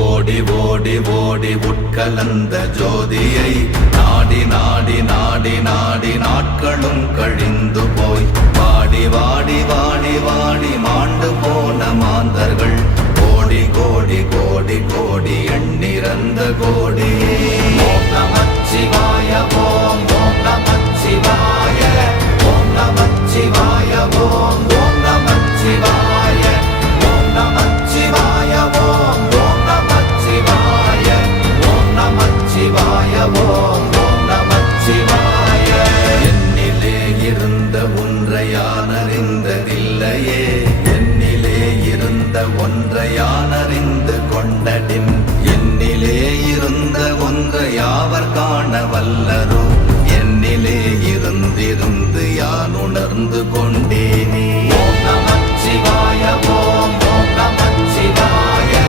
ஓடி ஓடி ஓடி உட்கலந்த ஜோதியை நாடி நாடி நாடி நாடி நாட்களும் கழிந்து போய் வாடி வாடி வாடி வாடி மாண்டு போன மாந்தர்கள் கோடி கோடி கோடி கோடி எண்ணிறந்த கோடி. ஓம் நமச்சிவாய ஓம் ஓம் நமச்சிவாய ஓம் நமச்சிவாய ஓம் ஓம் நமச்சிவாய ஓம் நமச்சிவாய ஓம் ஓம் நமச்சிவாய ஓம் நமச்சிவாய ஓம் ஓம் நமச்சிவாய. என்னிலே இருந்த ஒன்றை யான் அறிந்ததில்லையே, என்னிலே இருந்த ஒன்றை யான் அறிந்து கொண்டடின், என்னிலே இருந்த ஒன்றை யாவர் காண வல்லரோ, என்னிலே இருந்திருந்து யான் உணர்ந்து கொண்டேனே.